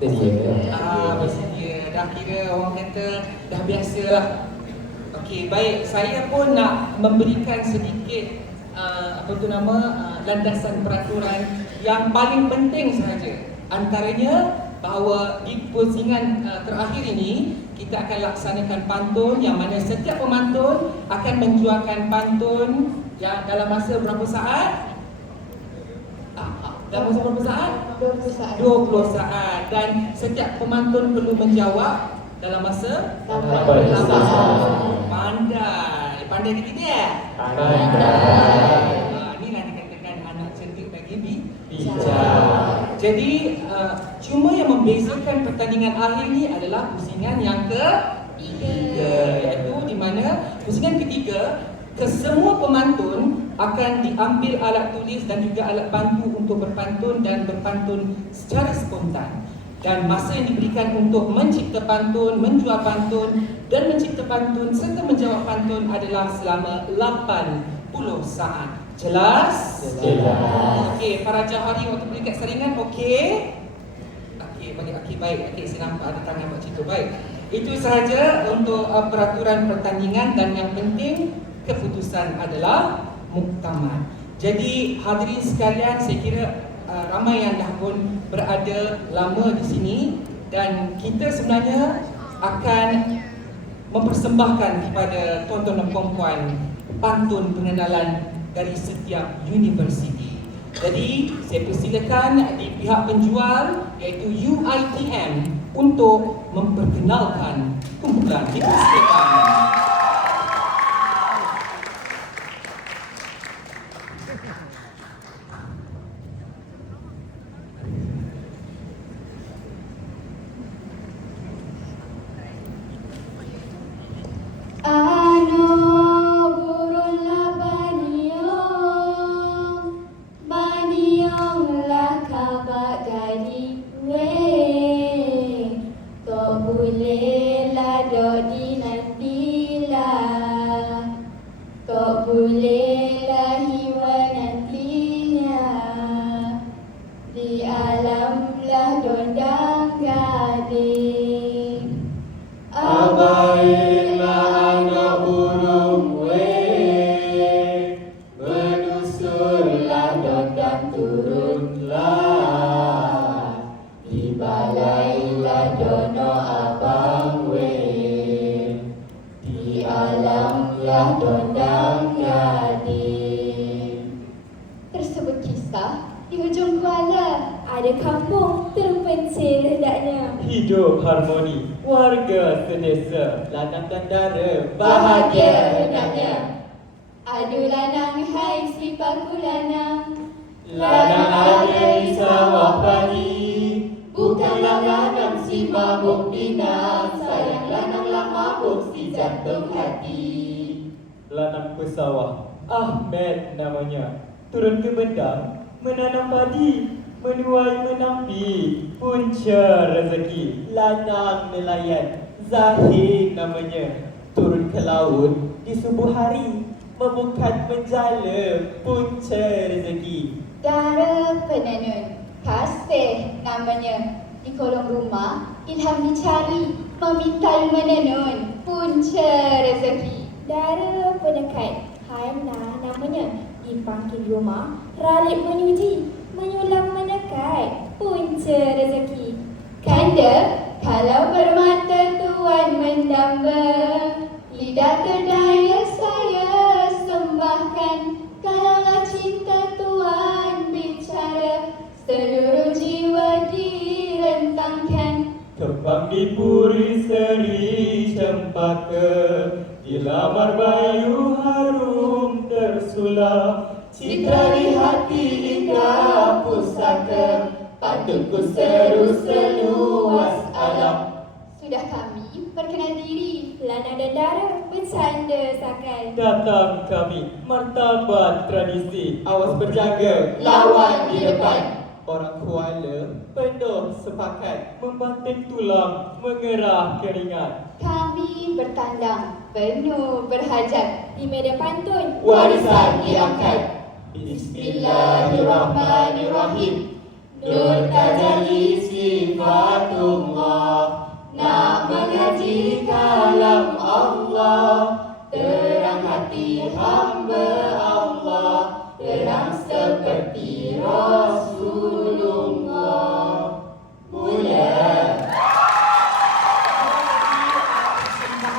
Bersedia. Dah kira orang kata dah biasa lah. Okey, baik. Saya pun nak memberikan sedikit landasan peraturan yang paling penting sahaja. Antaranya bahawa di pusingan terakhir ini kita akan laksanakan pantun yang mana setiap pemantun akan menjualkan pantun yang dalam masa berapa saat? Dalam masa berapa saat? 20 saat. 20 saat. Dan setiap pemantun perlu menjawab dalam masa 18 saat. Pandai. Pandai ke tidak? Pandai. Ini nak dikatakan anak cerdik bagi bijak. Jadi cuma yang membezakan pertandingan akhir ni adalah pusingan yang ketiga, iaitu di mana pusingan ketiga kesemua pemantun akan diambil alat tulis dan juga alat bantu untuk berpantun dan berpantun secara spontan. Dan masa yang diberikan untuk mencipta pantun, menjual pantun dan mencipta pantun serta menjawab pantun adalah selama 80 saat. Jelas? Jelas. Okey, para jawari waktu berikat saringan okey? Okey, baik. Okey, saya nampak ada tangan buat cerita. Baik. Itu sahaja untuk peraturan pertandingan dan yang penting keputusan adalah muktamad. Jadi hadirin sekalian, saya kira ramai yang dah pun berada lama di sini dan kita sebenarnya akan mempersembahkan kepada tuan-tuan dan puan-puan pantun pengenalan dari setiap universiti. Jadi saya persilakan di pihak penjual iaitu UiTM untuk memperkenalkan kumpulan. Dipersilakan. Tersebut kisah di hujung Kuala ada kampung terpencil hendaknya. Hidup harmoni, warga sedesa, lanang dan dara bahagia hendaknya. Adu lanang hai si paku lanang, Lanang ada di sawah padi, bukanlah lanang si mabuk bina, sayang lananglah mabuk si jantung hati. Lanang pesawah, Ahmed namanya, turun ke bedang, menanam padi, menuai menampi, punca rezeki. Lanang nelayan, Zahid namanya, turun ke laut di subuh hari, membukat menjala punca rezeki. Dara penenun, Kasih namanya, di kolong rumah ilham dicari, memintai menenun punca rezeki. Dara penekat, Hana namanya, dipanggil rumah ralik menyuji, menyulam menekat punca rezeki. Kanda, kalau bermata tuan mendamba, lidah terdaya saya sembahkan. Kalaulah cinta tuan bicara, seluruh jiwa direntangkan. Kembang dipuri seri cempaka, dilamar bayu harum tersulah, citra di hati indah pusaka, pantunku seru seluas alam. Sudah kami perkenal diri, Lana dan Dara bercanda sakai. Datang kami, martabat tradisi, awas berjaga, lawan di depan. Orang Kuala penuh sepakat, membanting tulang, mengerah keringat. Kami bertandang, penuh berhajat, Di medan pantun, Warisan diangkat. Bismillahirrahmanirrahim. Nur tajalli sifatul Rasulullah. Nak mengaji kalam Allah, terang hati hamba Allah, terang seperti Rasul.